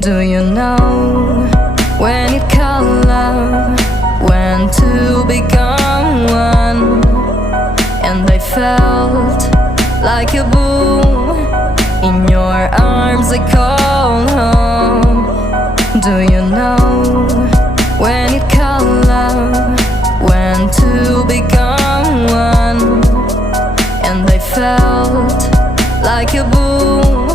Do you know when it call love, when to become one? And I felt like a boom in your arms, I call home. Do you know when it call love, when to become one? And I felt like a boom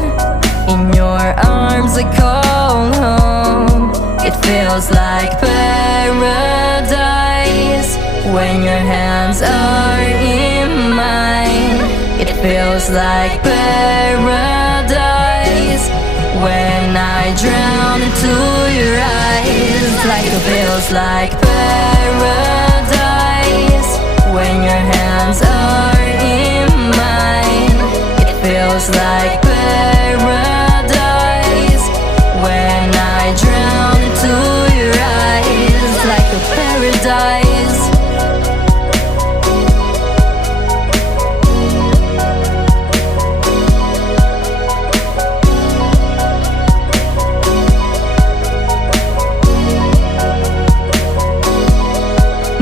in your arms, I call home. It feels like paradise when your hands are in mine. It feels like paradise when I drown into your eyes. Like it feels like paradise when your hands are in mine. It feels like paradise when I drown into your eyes. Like a paradise.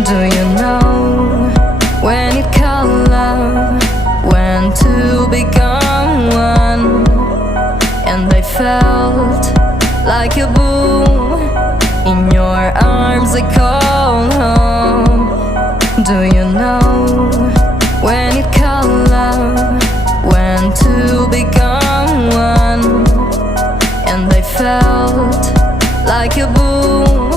Do you know when it call love, when to become one? And I felt like a boom in your arms, I call home. Do you know when it call love, when to become one? And I felt like a boom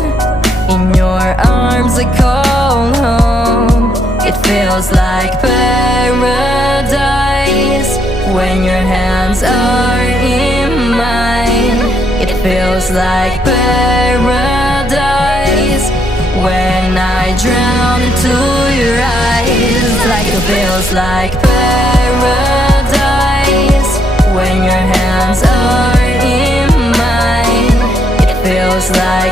in your arms, I call home. It feels like paradise when your hands are in mine. It feels like paradise when I drown into your eyes. Like it feels like paradise when your hands are in mine. It feels like